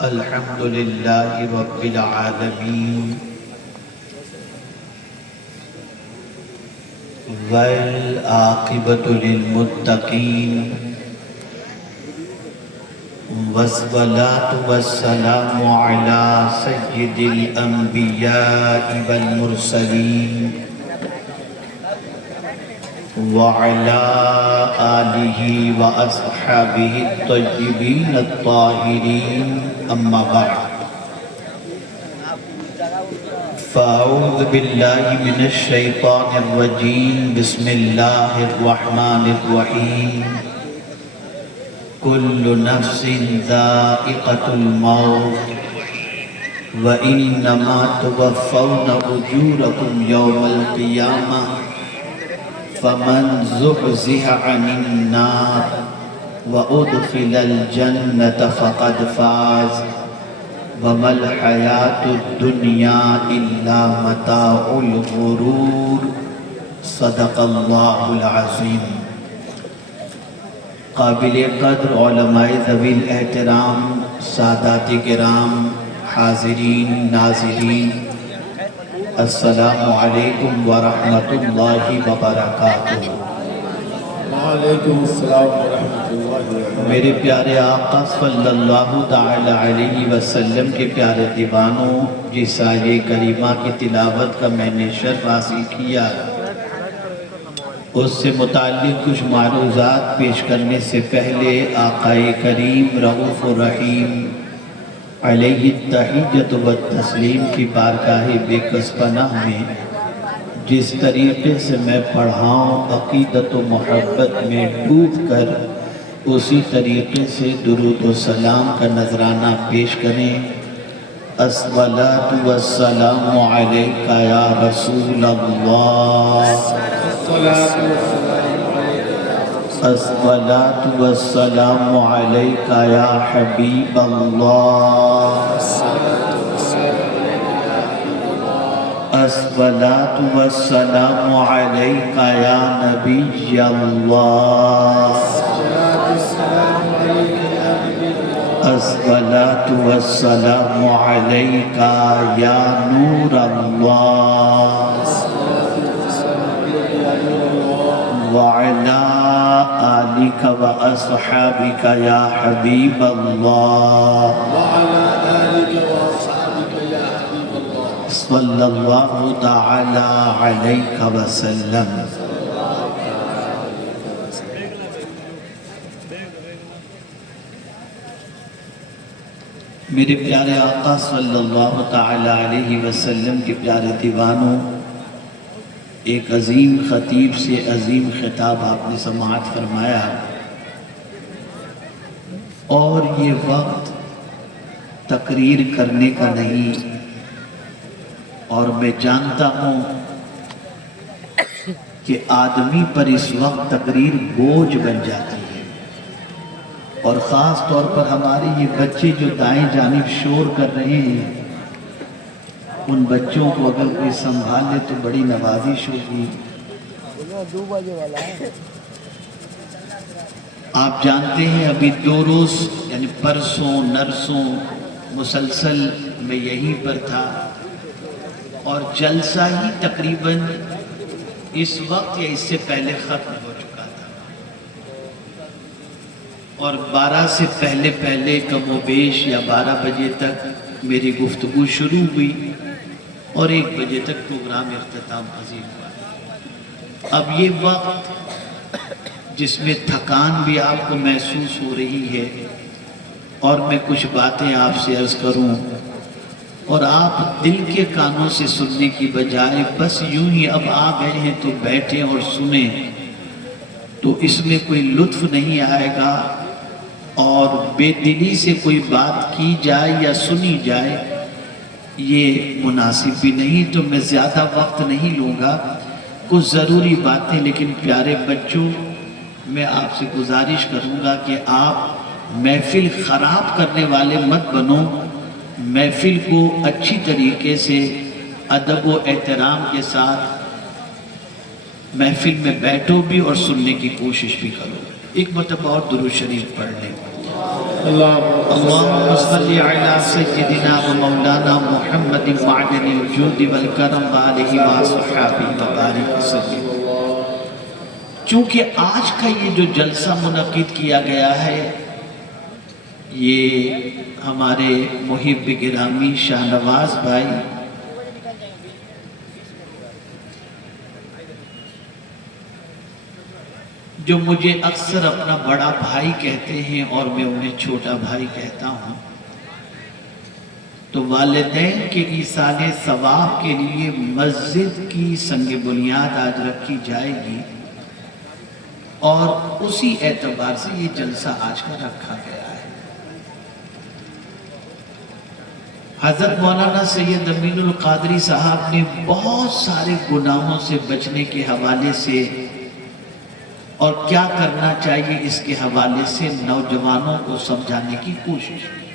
الحمد لله رب العالمين والعاقبة للمتقين والصلاة والسلام على سيد الأنبياء والمرسلين وعلى آله وأصحابه الطيبين الطاهرين أما بعد فأعوذ بالله من الشيطان الرجيم بسم الله الرحمن الرحيم كل نفس ذائقة الموت وإنما توفون أجوركم يوم القيامة فمن زحزح عن النار وأدخل الجنة فقد فاز وما الحياة الدنيا إلا متاع الغرور صدق الله العظيم. قابل قدر علماء ذوی الاحترام، سادات کرام، حاضرین ناظرین، السلام علیکم ورحمۃ اللہ وبرکاتہ. وعلیکم السلام ورحمۃ اللہ وبرکاتہ. میرے پیارے آقا صلی اللہ تعالی علیہ وسلم کے پیارے دیوانوں، جس آیے کریمہ کی تلاوت کا میں نے شرف حاصل کیا، اس سے متعلق کچھ معروضات پیش کرنے سے پہلے آقا کریم رؤوف الرحیم علیہ التحیۃ والتسلیم کی بارگاہ بے کس پناہ میں جس طریقے سے میں پڑھاؤں عقیدت و محبت میں ڈوب کر اسی طریقے سے درود و سلام کا نذرانہ پیش کریں. الصلاۃ والسلام علیکہ یا رسول اللہ، الصلاۃ والسلام علیکہ یا حبیب اللہ، الصلاۃ والسلام علیکہ یا نبی اللہ، الصلاۃ والسلام علیکہ یا نور اللہ، وعلی آلک واصحابک یا حبیب اللہ، صلی اللہ تعالی علیہ وسلم. میرے پیارے آقا صلی اللہ تعالی علیہ وسلم کے پیارے دیوانوں، ایک عظیم خطیب سے عظیم خطاب آپ نے سماعت فرمایا، اور یہ وقت تقریر کرنے کا نہیں، اور میں جانتا ہوں کہ آدمی پر اس وقت تقریر بوجھ بن جاتی ہے، اور خاص طور پر ہمارے یہ بچے جو دائیں جانب شور کر رہے ہیں، ان بچوں کو اگر کوئی سنبھال لے تو بڑی نوازش ہوگی. آپ جانتے ہیں ابھی 2 روز یعنی پرسوں نرسوں مسلسل میں یہیں پر تھا، اور جلسہ ہی تقریباً اس وقت یا اس سے پہلے ختم ہو چکا تھا، اور 12 سے پہلے کم و بیش یا 12 بجے تک میری گفتگو شروع ہوئی، اور 1 بجے تک پروگرام اختتام پذیر ہوا. اب یہ وقت جس میں تھکان بھی آپ کو محسوس ہو رہی ہے، اور میں کچھ باتیں آپ سے عرض کروں، اور آپ دل کے کانوں سے سننے کی بجائے بس یوں ہی اب آ گئے ہیں تو بیٹھیں اور سنیں، تو اس میں کوئی لطف نہیں آئے گا، اور بے دلی سے کوئی بات کی جائے یا سنی جائے یہ مناسب بھی نہیں. تو میں زیادہ وقت نہیں لوں گا، کچھ ضروری باتیں. لیکن پیارے بچوں، میں آپ سے گزارش کروں گا کہ آپ محفل خراب کرنے والے مت بنو، محفل کو اچھی طریقے سے ادب و احترام کے ساتھ محفل میں بیٹھو بھی اور سننے کی کوشش بھی کرو. ایک مرتبہ اور درود شریف پڑھ لیں. اللهم صل على سيدنا ومولانا محمد معدن الجود والکرم وآلہ وصحبہ وبارک وسلم۔ چونکہ آج کا یہ جو جلسہ منعقد کیا گیا ہے یہ ہمارے محب گرامی شاہ نواز بھائی جو مجھے اکثر اپنا بڑا بھائی کہتے ہیں اور میں انہیں چھوٹا بھائی کہتا ہوں، تو والدین کے ایصال ثواب کے لیے مسجد کی سنگ بنیاد آج رکھی جائے گی اور اسی اعتبار سے یہ جلسہ آج کا رکھا گیا ہے۔ حضرت مولانا سید امین القادری صاحب نے بہت سارے گناہوں سے بچنے کے حوالے سے اور کیا کرنا چاہیے اس کے حوالے سے نوجوانوں کو سمجھانے کی کوشش کی۔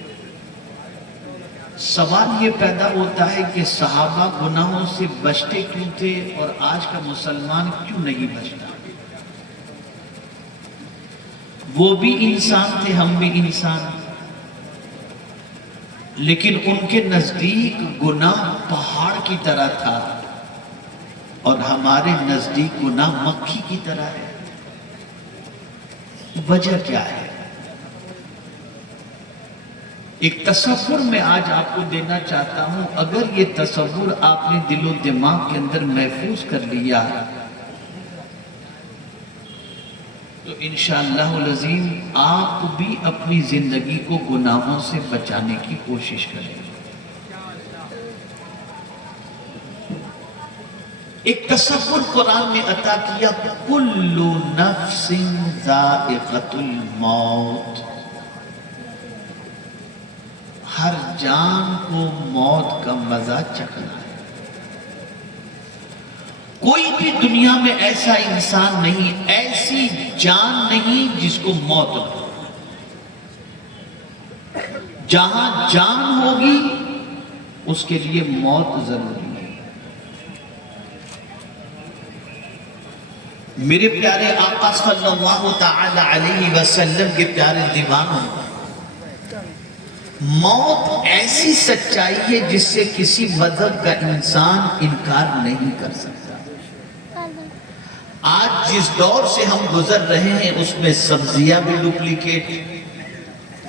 سوال یہ پیدا ہوتا ہے کہ صحابہ گناہوں سے بچتے کیوں تھے اور آج کا مسلمان کیوں نہیں بچتا؟ وہ بھی انسان تھے، ہم بھی انسان، لیکن ان کے نزدیک گناہ پہاڑ کی طرح تھا اور ہمارے نزدیک گناہ مکھی کی طرح ہے۔ وجہ کیا ہے؟ ایک تصور میں آج آپ کو دینا چاہتا ہوں، اگر یہ تصور آپ نے دل و دماغ کے اندر محفوظ کر لیا تو انشاءاللہ العظیم آپ بھی اپنی زندگی کو گناہوں سے بچانے کی کوشش کریں۔ ایک تصور قرآن میں عطا کیا، کل نفس ذائقۃ الموت، ہر جان کو موت کا مزہ چکھنا ہے۔ کوئی بھی دنیا میں ایسا انسان نہیں، ایسی جان نہیں جس کو موت ہو۔ جہاں جان ہوگی اس کے لیے موت ضروری ہے۔ میرے پیارے آقا صلی اللہ تعالی علیہ وسلم کے پیارے دیوانوں، موت ایسی سچائی ہے جس سے کسی مذہب کا انسان انکار نہیں کر سکتا۔ آج جس دور سے ہم گزر رہے ہیں اس میں سبزیاں بھی ڈپلیکیٹ،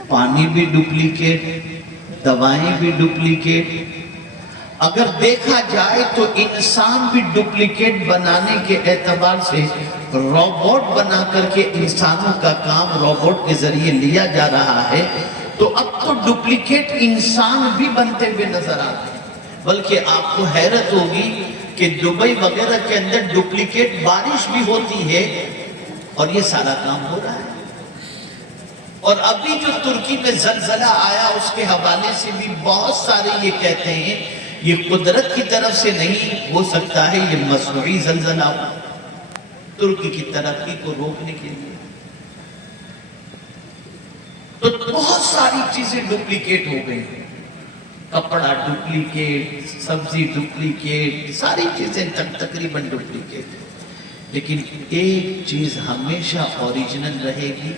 پانی بھی ڈپلیکیٹ، دوائیں بھی ڈپلیکیٹ، اگر دیکھا جائے تو انسان بھی ڈپلیکیٹ بنانے کے اعتبار سے روبوٹ بنا کر کے انسانوں کا کام روبوٹ کے ذریعے لیا جا رہا ہے، تو اب تو ڈپلیکیٹ انسان بھی بنتے ہوئے نظر آتے ہیں۔ بلکہ آپ کو حیرت ہوگی کہ دبئی وغیرہ کے اندر ڈپلیکیٹ بارش بھی ہوتی ہے اور یہ سارا کام ہو رہا ہے۔ اور ابھی جو ترکی میں زلزلہ آیا اس کے حوالے سے بھی بہت سارے یہ کہتے ہیں یہ قدرت کی طرف سے نہیں ہو سکتا ہے، یہ مصنوعی زلزلہ ہوا ترکی کی ترقی کو روکنے کے لیے۔ تو بہت ساری چیزیں ڈپلیکیٹ ہو گئی ہیں، کپڑا ڈپلیکیٹ، سبزی ڈپلیکیٹ، ساری چیزیں تقریباً ڈپلیکیٹ، لیکن ایک چیز ہمیشہ اوریجنل رہے گی،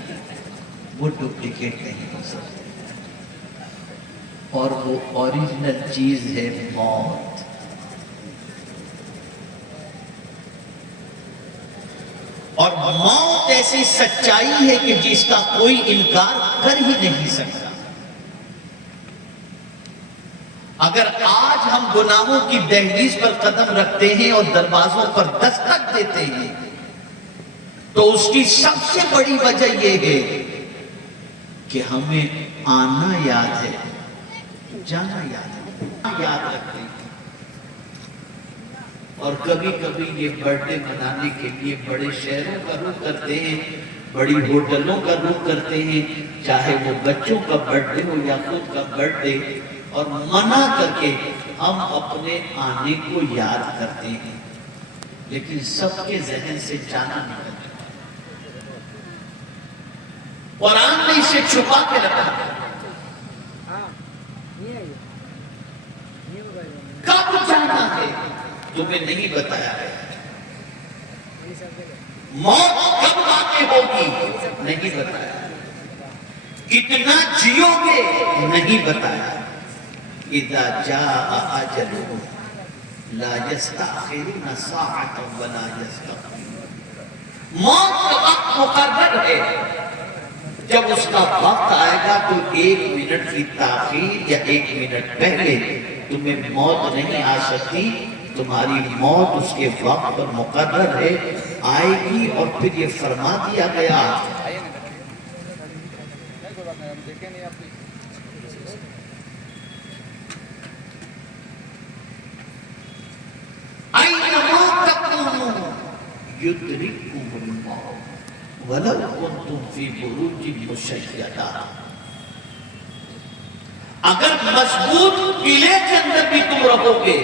وہ ڈپلیکیٹ نہیں ہو سکتی، اور وہ اوریجنل چیز ہے موت۔ اور موت ایسی سچائی ہے کہ جس کا کوئی انکار کر ہی نہیں سکتا۔ اگر آج ہم گناہوں کی دہلیز پر قدم رکھتے ہیں اور دروازوں پر دستک دیتے ہیں تو اس کی سب سے بڑی وجہ یہ ہے کہ ہمیں آنا یاد ہے، جانا یاد رکھتے ہیں۔ اور کبھی کبھی یہ برتھڈے منانے کے لیے بڑے شہروں کا رخ کرتے ہیں، بڑی ہوٹلوں کا رخ کرتے ہیں، چاہے وہ بچوں کا برتھڈے ہو یا خود کا برتھڈے، اور منع کر کے ہم اپنے آنے کو یاد کرتے ہیں، لیکن سب کے ذہن سے جانا نکل جاتا ہے۔ قرآن نے اسے چھپا کے رکھا ہے۔ کب جانا ہے تمہیں نہیں بتایا ہے، موت کب واقع ہوگی نہیں بتایا، کتنا جیو گے نہیں بتایا. اذا جاء اجلهم لا يستأخرون ساعة ولا يستقدمون. موت کا وقت مقرر ہے. جب اس کا وقت آئے گا تو 1 منٹ کی تاخیر یا 1 منٹ پہلے تمہیں موت نہیں آ سکتی. تمہاری موت اس کے وقت پر مقرر ہے، آئے گی. اور پھر یہ فرما دیا گیا اینما تکونوا یدرککم الموت ولو کنتم فی بروج مشیدہ. اگر مضبوط قلعے کے اندر بھی تم رہو گے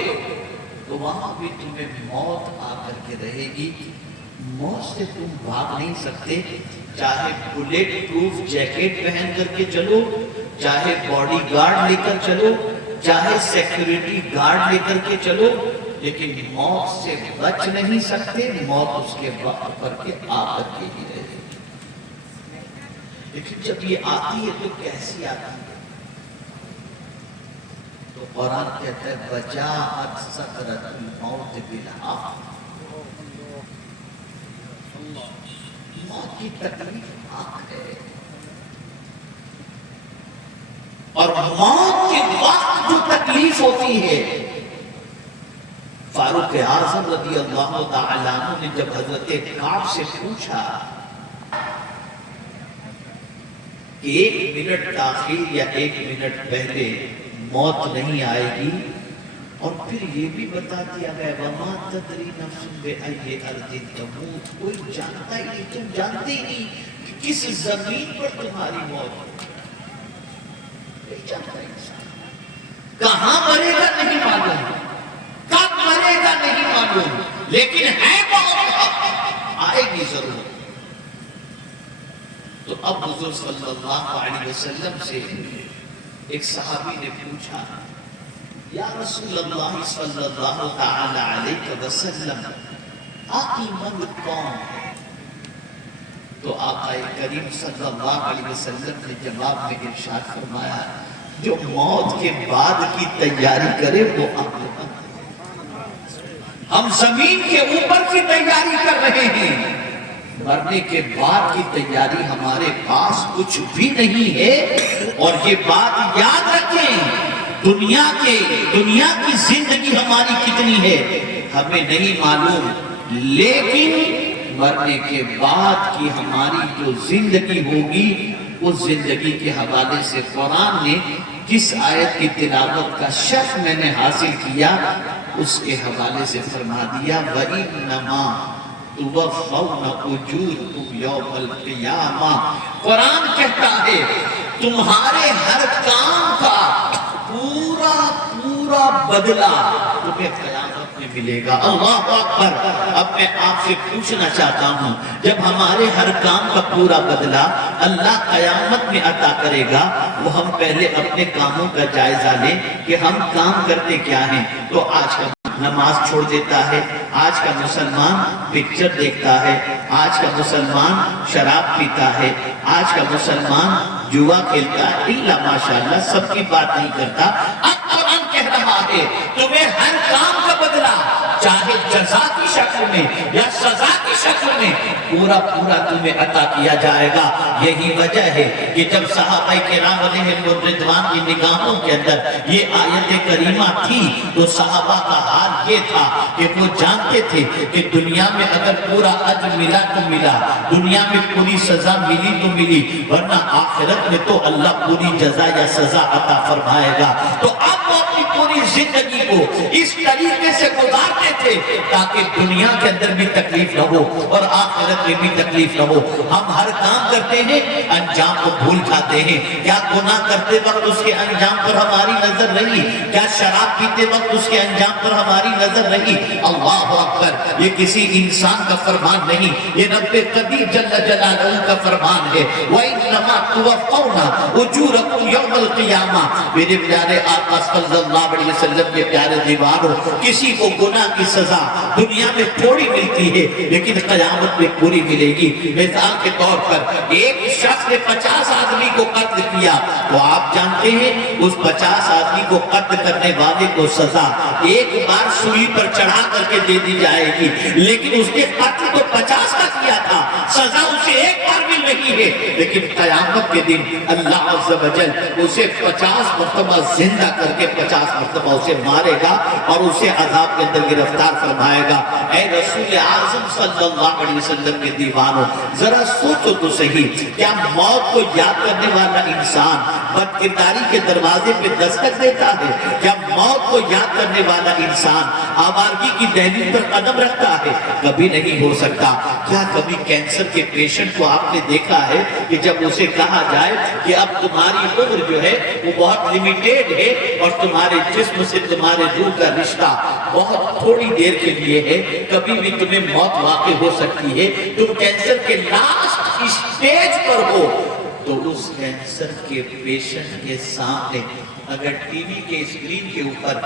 تو وہاں بھی تمہیں موت آ کر کے رہے گی. موت سے تم بھاگ نہیں سکتے. چاہے بلیٹ پروف جیکٹ پہن کر کے چلو، چاہے باڈی گارڈ لے کر چلو، چاہے سیکیورٹی گارڈ لے کر کے چلو، لیکن موت سے بچ نہیں سکتے. موت اس کے وقت پر کے آ کر کے ہی رہے گی. لیکن جب یہ آتی ہے تو کیسی آتی ہے؟ تو قرآن کہتا ہے وَجَاءَتْ سَكْرَةُ الْمَوْتِ بِالْحَقِّ. موت کی تکلیف حق ہے. اور موت کے وقت جو تکلیف ہوتی ہے، فاروق اعظم رضی اللہ تعالیٰ عنہ نے جب حضرت کعب سے پوچھا کہ 1 منٹ تاخیر یا 1 منٹ پہلے موت نہیں آئے گی، اور پھر یہ بھی بتا دیا گیا وَمَا تَدْرِي نَفْسٌ بِأَيِّ أَرْضٍ تَمُوتُ. کوئی جانتا ہی نہیں، تم جانتے ہی نہیں کہ کس زمین پر تمہاری موت ہے. نہیں جانتا انسان. کہاں مرے گا نہیں معلوم، کب مرے گا نہیں معلوم، لیکن ہے موت آئے گی ضرور. تو اب حضور صلی اللہ علیہ وسلم سے ایک صحابی نے پوچھا یا رسول اللہ صلی اللہ تعالی علیہ وسلم آقی من کون ہے؟ تو آقا کریم صلی اللہ علیہ وسلم نے جواب میں ارشاد فرمایا جو موت کے بعد کی تیاری کرے وہ عقل مند ہے. ہم زمین کے اوپر کی تیاری کر رہے ہیں، مرنے کے بعد کی تیاری ہمارے پاس کچھ بھی نہیں ہے. اور یہ بات یاد رکھیں، دنیا کی زندگی ہماری کتنی ہے ہمیں نہیں معلوم، لیکن مرنے کے بعد کی ہماری جو زندگی ہوگی اس زندگی کے حوالے سے قرآن نے جس آیت کی تلاوت کا شرف میں نے حاصل کیا اس کے حوالے سے فرما دیا وَإِنَّمَا تُوَفَّوْنَ أُجُورَكُمْ يَوْمَ الْقِيَامَةِ. قرآن کہتا ہے تمہارے ہر کام کا پورا بدلہ تمہیں قیامت میں ملے گا. اللہ اکبر. اب میں آپ سے پوچھنا چاہتا ہوں جب ہمارے ہر کام کا پورا بدلہ اللہ قیامت میں عطا کرے گا وہ ہم پہلے اپنے کاموں کا جائزہ لیں کہ ہم کام کرتے کیا ہیں. تو آج کا نماز چھوڑ دیتا ہے، آج کا مسلمان پکچر دیکھتا ہے، آج کا مسلمان شراب پیتا ہے، آج کا مسلمان جوا کھیلتا ہے. اللہ ماشاءاللہ سب کی بات نہیں کرتا. اب قرآن کہہ رہا ہے تمہیں ہر کام کا بدلہ چاہے جزا کی شکل میں یا سزا کی شکل میں پورا تمہیں عطا کیا جائے گا. یہی وجہ ہے کہ جب صحابہ کرام علیہم رضوان کی نگاہوں کے اندر یہ آیت کریمہ تھی تو صحابہ کا حال یہ تھا کہ وہ جانتے تھے کہ دنیا میں اگر پورا اجر ملا تو ملا، دنیا میں پوری سزا ملی تو ملی، ورنہ آخرت میں تو اللہ پوری جزا یا سزا عطا فرمائے گا. تو اب وہ اپنی پوری زندگی کو اس طریقے سے گزارتے تھے تاکہ دنیا کے اندر بھی تکلیف نہ ہو اور آخرت میں بھی تکلیف نہ ہو. ہم ہر کام کرتے ہیں انجام کو بھول جاتے ہیں. کیا گناہ کرتے وقت اس کے انجام پر ہماری نظر رہی؟ کیا شراب پیتے وقت اس کے انجام پر ہماری نظر رہی؟ اللہ اکبر. یہ کسی انسان کا فرمان نہیں، یہ رب قدیر جل جلالہ کا فرمان ہے. وَإِنَّمَا تُوَفَّوْنَ أُجُورَكُمْ يَوْمَ الْقِيَامَةِ. میرے پیارے آقا صلی اللہ علیہ علیہ وسلم کے پیارے دیوانوں، کسی کو گناہ کی سزا دنیا میں تھوڑی ملتی ہے لیکن قیامت میں پوری ملے گی۔ مثال کے طور پر ایک شخص نے 50 آدمی کو قتل کیا تو آپ جانتے ہیں اس 50 آدمی کو قتل کرنے والے کو سزا ایک بار سوئی پر چڑھا کر کے دے دی جائے گی، لیکن اس نے قتل تو 50 کا کیا تھا، سزا اسے ایک بار مل رہی ہے، لیکن قیامت کے دن اللہ عز و جل اسے 50 مرتبہ زندہ کر کے 50 مرتبہ اسے مارے گا اور اسے عذاب کے اندر گرفتار فرمائے گا۔ اے رسول اعظم صلی اللہ علیہ وسلم کے دیوانوں، ذرا سوچو تو صحیح، کیا موت کو یاد کرنے والا انسان بد کرداری کے دروازے پہ دستک دیتا ہے؟ کیا موت کو یاد کرنے والا انسان آوارگی کی دہلیز پر قدم رکھتا ہے؟ کبھی نہیں ہو سکتا۔ کیا کبھی کینسر کے پیشنٹ کو آپ نے دیکھا ہے کہ جب اسے کہا جائے کہ اب تمہاری عمر جو ہے وہ بہت لیمیٹیڈ ہے اور تمہارے جسم سے تمہارے روح کا رشتہ بہت تھوڑی دیر کے لیے ہے، کبھی بھی تمہیں موت واقع ہو سکتی ہے، تم کینسر کے لاسٹ اسٹیج پر ہو، تو اس کینسر کے پیشنٹ کے سامنے اگر ٹی وی کے اسکرین کے اوپر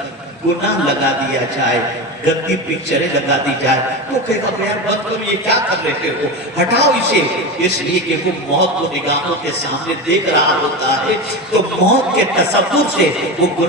گناہ لگا دیا جائے، گندی پکچریں لگا دی جائے، تو کہے گا یار بند کرو، یہ کیا کر رہے ہو، ہٹاؤ اسے، اس لیے کہ وہ موت کو نگاہوں کے سامنے دیکھ رہا ہوتا ہے، تو موت کے تصور سے وہ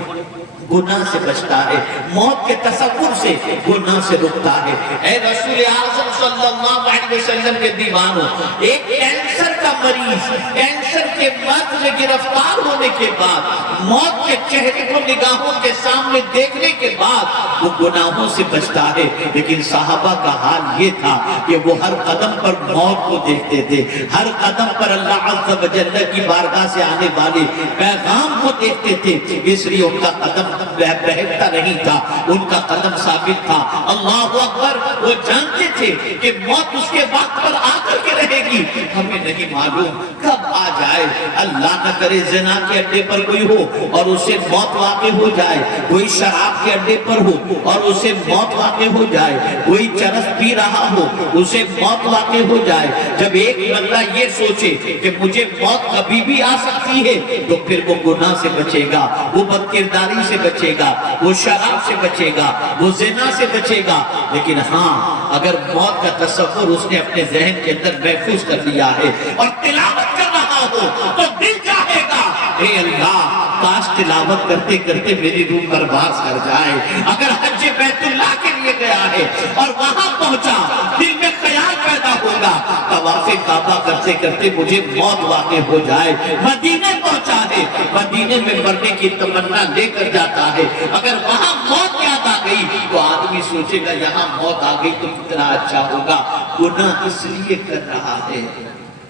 گناہ سے بچتا ہے، موت کے تصور سے گناہ سے رکتا ہے۔ اے رسول اعظم صلی اللہ علیہ وسلم کے دیوانوں، ایک کینسر کا مریض کینسر کے مرض میں گرفتار ہونے کے بعد، موت کے چہرے کو نگاہوں کے سامنے دیکھنے کے بعد وہ گناہوں سے بچتا ہے، لیکن صحابہ کا حال یہ تھا کہ وہ ہر قدم پر موت کو دیکھتے تھے، ہر قدم پر اللہ عز و جل کی بارگاہ سے آنے والے پیغام کو دیکھتے تھے، اس لیے ان کا قدم بہکتا نہیں تھا، ان کا قدم ثابت تھا۔ اللہ اکبر، وہ جانتے تھے کہ موت اس کے وقت پر آ کر کے رہے گی، ہمیں نہیں معلوم کب آ جائے، اللہ نہ کرے زنا کے اڈے پر کوئی ہو اور اسے موت واقع ہو جائے، کوئی شراب کے اڈے پر ہو اور اسے موت واقع ہو جائے، کوئی چرس پی رہا ہو اسے موت واقع ہو جائے۔ جب ایک بندہ یہ سوچے کہ مجھے موت کبھی بھی آ سکتی ہے تو پھر وہ گناہ سے بچے گا، وہ بد کرداری سے بچے گا، وہ شراب سے بچے گا، وہ زنا سے بچے گا۔ لیکن ہاں، اگر موت کا تصور اس نے اپنے ذہن کے اندر محفوظ کر لیا ہے اور تلاوت کر رہا ہو تو دل چاہے گا اے اللہ کاش تلاوت کرتے کرتے میری روح پرواز کر جائے۔ اگر حج بیت اللہ کے لیے گیا ہے اور وہاں پہنچا، دل میں خیال پیدا ہوگا طواف کعبہ کرتے کرتے مجھے موت واقع ہو جائے۔ مدینے پہنچا ہے، مدینے میں مرنے کی تمنا لے کر جاتا ہے، اگر وہاں موت یاد آ گئی تو آدمی سوچے گا یہاں موت آ گئی تو کتنا اچھا ہوگا۔ گناہ اس لیے کر رہا ہے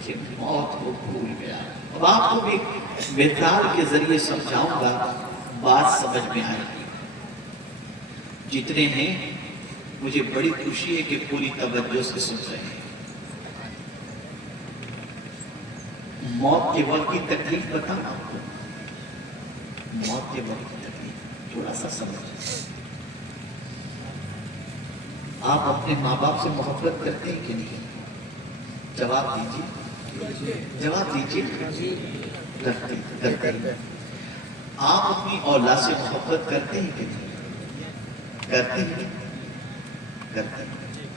کہ موت کو بھول گیا۔ اب آپ کو بھی مثال کے ذریعے سمجھاؤں گا، بات سمجھ میں آئے گی۔ جتنے ہیں مجھے بڑی خوشی ہے کہ پوری توجہ سے سن رہے ہیں۔ موت کے وقت کی تکلیف بتاؤں آپ کو، موت کے وقت کی تکلیف تھوڑا سا سمجھ۔ آپ اپنے ماں باپ سے محبت کرتے ہیں کہ نہیں؟ جواب دیجیے، جواب دیجیے۔ کرتے ہیں۔ آپ اپنی اولاد سے محبت کرتے ہیں کہ نہیں؟ کرتے ہیں، کرتے ہیں۔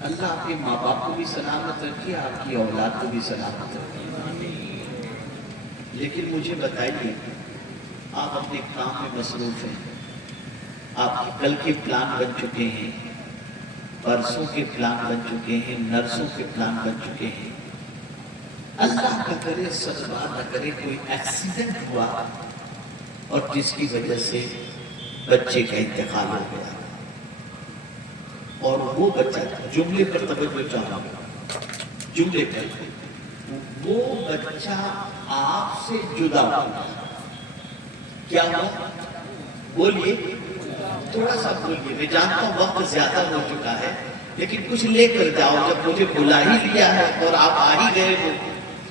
اللہ آپ کے ماں باپ کو بھی سلامت رکھے، آپ کی اولاد کو بھی سلامت رکھے۔ لیکن مجھے بتائیے، آپ اپنے کام میں مصروف ہیں، آپ کے کل کے پلان بن چکے ہیں، پرسوں کے پلان بن چکے ہیں، نرسوں کے پلان بن چکے ہیں۔ اللہ نہ کرے، سلمان نہ کرے، کوئی ایکسیڈنٹ ہوا اور جس کی وجہ سے بچے کا انتقال ہو گیا، اور وہ بچہ، جملے پر توجہ چاہوں گا، جملے پر، وہ بچہ آپ سے جدا ہو گیا، کیا ہوا؟ بولیے، تھوڑا سا بولیے، میں جانتا ہوں وقت زیادہ ہو چکا ہے، لیکن کچھ لے کر جاؤ۔ جب مجھے بلا ہی لیا ہے اور آپ آ ہی گئے ہو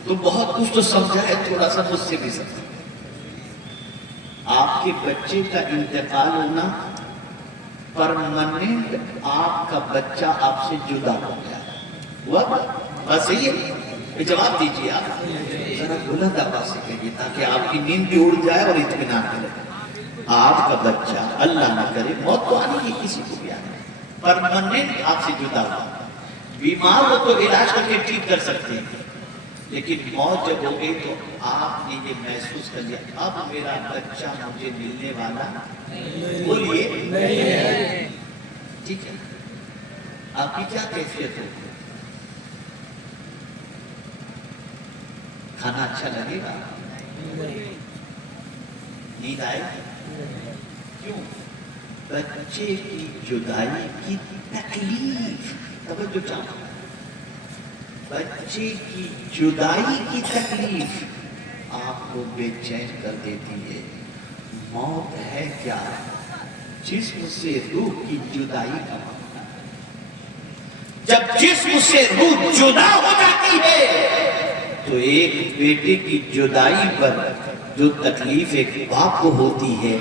تو بہت کچھ تو سمجھا ہے، تھوڑا سا مجھ سے بھی سمجھا۔ آپ کے بچے کا انتقال ہونا پرماننٹ، آپ کا بچہ آپ سے جدا ہو گیا، ہوا؟ بس یہ جواب دیجیے، آپ ذرا بلند آواز سے کہیے تاکہ آپ کی نیند بھی اڑ جائے اور اطمینان ملے۔ آپ کا بچہ اللہ نہ کرے، موت تو آنی ہے، کسی کو بھی آنا ہے، پرماننٹ آپ سے جدا ہوا، بیمار ہو تو علاج کر کے ٹھیک کر سکتے ہیں، لیکن موت جب ہو گئی تو آپ نے یہ محسوس کر لیا اب میرا بچہ مجھے ملنے والا بولیے نہیں، ٹھیک ہے، آپ کی کیا کیفیت ہوگی؟ کھانا اچھا لگے گا؟ نیند آئے گی؟ کیوں؟ بچے کی جدائی کی تکلیف، توجہ چاہتا ہوں، بچے کی جدائی کی تکلیف آپ کو بے چین کر دیتی ہے۔ موت ہے کیا؟ جسم سے روح کی جدائی کا معاملہ۔ جب جسم سے روح جدا ہو جاتی ہے تو ایک بیٹے کی جدائی پر جو تکلیف ایک باپ کو ہوتی ہے،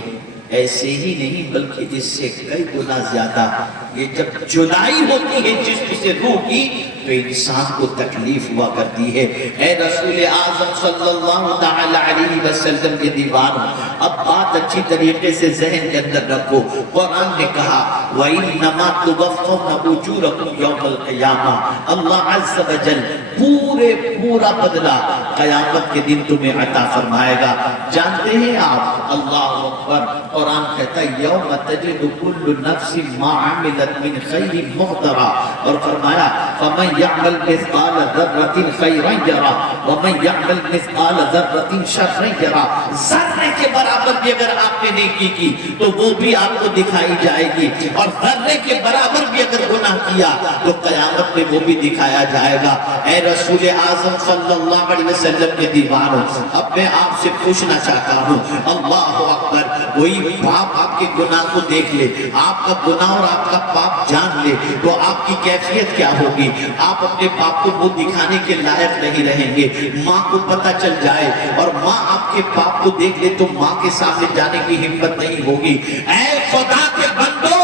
ایسے ہی نہیں بلکہ اس سے کئی گنا زیادہ یہ جب جدائی ہوتی ہے جسم سے روح کی تو انسان کو تکلیف ہوا کرتی ہے۔ اے رسول اعظم صلی اللہ تعالی علیہ وسلم کے دیوانوں، اب بات اچھی طریقے سے ذہن کے اندر رکھو۔ قرآن نے کہا وَإِنَّمَا تُوَفَّوْنَ أُجُورَكُمْ يَوْمَ الْقِيَامَةِ، اللہ عز و جل پورا بدلہ قیامت کے دن تمہیں عطا فرمائے گا۔ جانتے ہیں آپ اللہ اکبر، قرآن کہتا ہے یوم تجد کل نفس ما عملت من خیر محضرا، اور فرمایا فمن یعمل مثقال ذرۃ خیرا یرا ومن یعمل مثقال ذرۃ شرا یرا، ذرے کے برابر بھی اگر آپ نے نیکی کی تو وہ بھی آپ کو دکھائی جائے گی، اور ذرے کے برابر بھی اگر گناہ کیا تو قیامت میں وہ بھی دکھایا جائے گا۔ اے رسول اعظم صلی اللہ علیہ وسلم کے دیوانوں، اب میں آپ سے پوچھنا چاہتا ہوں، اللہ اکبر، کوئی باپ آپ کے گناہ کو دیکھ لے، آپ کا گناہ اور آپ کا پاپ جان لے تو آپ کی کیفیت کیا ہوگی؟ آپ اپنے باپ کو وہ دکھانے کے لائق نہیں رہیں گے۔ ماں کو پتہ چل جائے اور ماں آپ کے باپ کو دیکھ لے تو ماں کے سامنے جانے کی ہمت نہیں ہوگی۔ اے خدا کے بندو،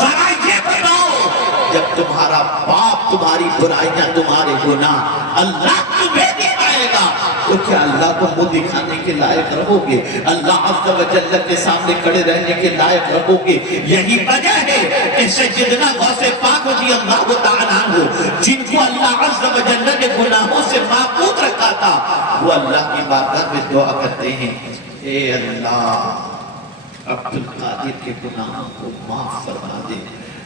ذرا یہ بتاؤ، جب تمہارا باپ تمہاری برائیاں، تمہارے گناہ اللہ تمہیں دکھائے گا تو کیا اللہ کو منہ دکھانے کے لائق رہو گے؟ اللہ عز و جل کے سامنے کھڑے رہنے کے لائق رہو گے؟ یہی وجہ ہے کہ سیدنا غوث پاک رضی اللہ تعالیٰ عنہ، جن کو اللہ عز و جل نے گناہوں سے محفوظ رکھا تھا، وہ اللہ کی بارگاہ میں دعا کرتے ہیں، اے اللہ عبد القادر کے گناہوں کو معاف فرما دے،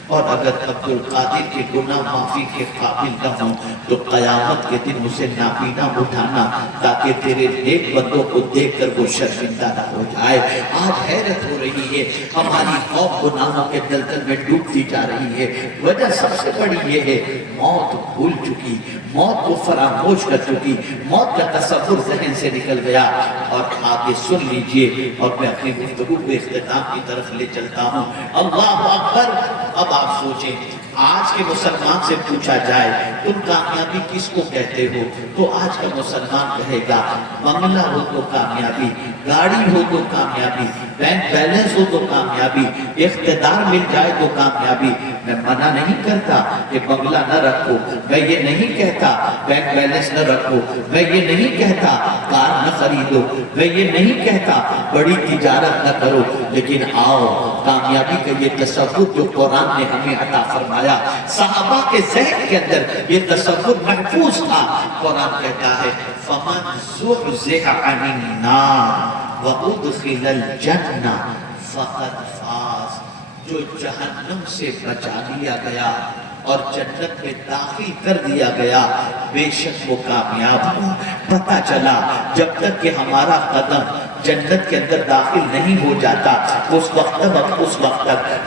اور اگر عبد القادر کے گناہ معافی کے قابل نہ ہوں تو قیامت کے دن اسے نابینا اٹھانا تاکہ تیرے نیک بندوں کو دیکھ کر وہ شرمندہ نہ ہو جائے۔ آج حیرت ہو رہی ہے، ہماری قوم گناہوں کے دلدل میں ڈوبتی جا رہی ہے۔ وجہ سب سے بڑی یہ ہے، موت بھول چکی، موت کو فراموش کر چکی، موت کا تصور ذہن سے نکل گیا۔ اور آگے سن لیجئے اور میں اپنی گفتگو کو اختتام کی طرف لے چلتا ہوں۔ اللہ اکبر، اب آپ سوچیں، آج کے مسلمان سے پوچھا جائے تم کامیابی کس کو کہتے ہو تو آج کا مسلمان کہے گا بنگلہ ہو تو کامیابی، گاڑی ہو تو کامیابی، بینک بیلنس ہو تو کامیابی، اقتدار مل جائے تو کامیابی۔ میں منع نہیں کرتا کہ بنگلہ نہ رکھو، میں یہ نہیں کہتا بینک بیلنس نہ رکھو، میں یہ نہیں کہتا کار نہ خریدو، میں یہ نہیں کہتا بڑی تجارت نہ کرو، لیکن آؤ کامیابی کا یہ تصور جو قرآن نے ہمیں عطا فرمایا، صحابہ کے ذہن کے اندر یہ تصور محفوظ تھا۔ قرآن کہتا ہے فَمَنْ زُحْزِحَ عَنِ النَّارِ وَأُدْخِلَ الْجَنَّةَ فَقَدْ فَازَ، جو جہنم سے بچا لیا گیا اور جنت میں داخل کر دیا گیا، بے شک وہ کامیاب ہوا۔ پتہ چلا جب تک کہ ہمارا قدم جنت کے اندر داخل نہیں ہو جاتا اس وقت تک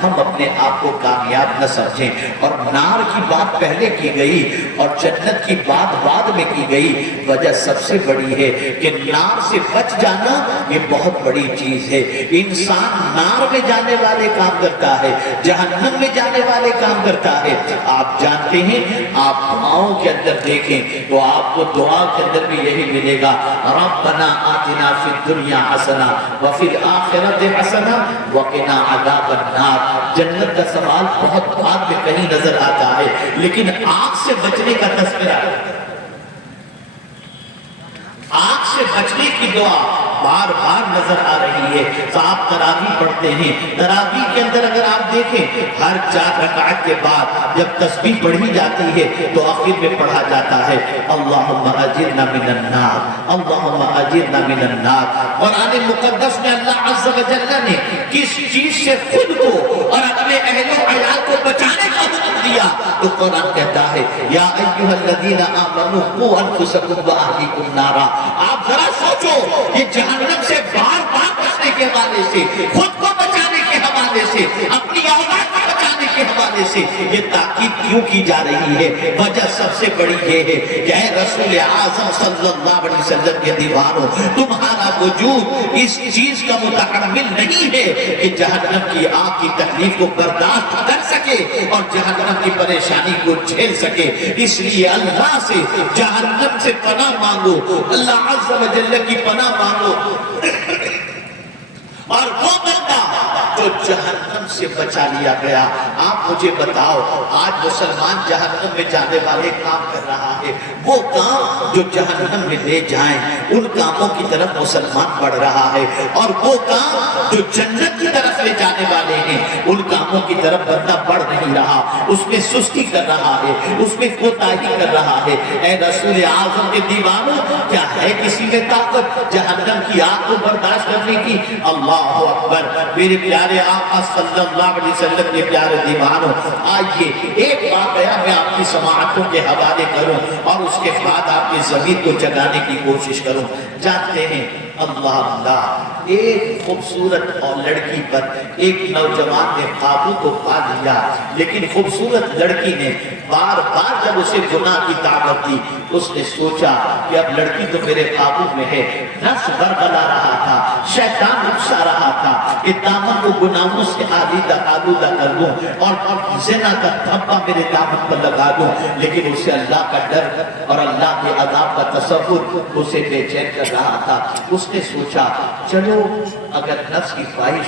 ہم اپنے آپ کو کامیاب نہ سمجھیں۔ اور نار کی بات پہلے کی گئی اور جنت کی بات بعد میں کی گئی، وجہ سب سے بڑی ہے کہ نار سے بچ جانا یہ بہت بڑی چیز ہے۔ انسان نار میں جانے والے کام کرتا ہے، جہنم میں جانے والے کام کرتا ہے۔ آپ جانتے ہیں، آپ دعاؤں کے اندر دیکھیں تو آپ کو دعا کے اندر بھی یہی ملے گا، ربنا آتنا فی الدنیا حسنہ وفی الآخرۃ حسنہ وقنا عذاب النار۔ جنت کا سوال بہت بعد میں کہیں نظر آتا ہے، لیکن آگ سے بچنے کا تذکرہ، آگ سے بچنے کی دعا بار بار نظر آ رہی ہے۔ صاحب تراویح پڑھتے ہیں، تراویح کے اندر اگر آپ دیکھیں ہر 4 رکعت کے بعد جب تسبیح پڑھی جاتی ہے تو آخر میں پڑھا جاتا ہے اللہم اجرنا من النار، اللہم اجرنا من النار۔ قرآن مقدس میں اللہ عز و جل نے کس چیز سے خود کو اور اپنے اہل و عیال کو بچانے کا حکم دیا تو قرآن کہتا ہے یا ایھا الذین آمنوا قوا انفسکم واہلیکم نارا۔ آپ ذرا سوچو، یہ جہنم سے بار بار بچنے کے حوالے سے، خود کو بچانے کے حوالے سے، اپنی اولاد کو بچانے کے حوالے سے یہ تاکید کیوں کی جا رہی ہے؟ وجہ سب سے بڑی یہ ہے کہ اے رسول اعظم صلی اللہ علیہ وسلم کے دیوانوں، تمہارا وجود اس چیز کا متحمل نہیں ہے کہ جہنم کی آگ کی تکلیف کو برداشت کر سکے اور جہنم کی پریشانی کو جھیل سکے۔ اس لیے اللہ سے جہنم سے پناہ مانگو، اللہ عز و جل کی پناہ مانگو۔ اور وہ بندہ جو جہنم سے بچا لیا گیا، آپ مجھے بتاؤ آج مسلمان جہنم میں جانے والے کام کر رہا ہے، وہ کام جو جہنم میں لے جائیں ان کاموں کی طرف مسلمان بڑھ رہا ہے، اور وہ کام جو جنت کی طرف لے جانے والے ہیں ان کاموں کی طرف بندہ بڑھ نہیں رہا، اس میں سستی کر رہا ہے، اس میں کوتاہی کر رہا ہے۔ اے رسول اعظم کے دیوانوں، کیا ہے کسی میں طاقت جہنم کی آگ کو برداشت کرنے کی؟ اللہ اکبر۔ میرے پیارے آقا صلی اللہ علیہ وسلم کے پیارے دیوانوں، آئیے ایک واقعہ میں آپ کی سماعتوں کے حوالے کروں اور اس کے بعد آپ کی ضمیر کو جگانے کی کوشش کروں۔ جانتے ہیں اللہ ایک خوبصورت اور لڑکی پر ایک نوجوان نے قابو تو پا لیا، لیکن خوبصورت لڑکی نے بار بار جب اسے گناہ کی دعوت دی اس نے سوچا کہ اب لڑکی تو میرے قابو میں ہے، نفس بربلا رہا تھا، شیطان اکسا رہا تھا کہ دامن کو گناہوں سے آلودہ کر دوں اور زنا کا دھبا میرے دامن پر لگا دوں، لیکن اسے اللہ کا ڈر اور اللہ کے عذاب کا تصور اسے بے چین کر رہا تھا۔ اس نے سوچا چلو اگر نفس کی خواہش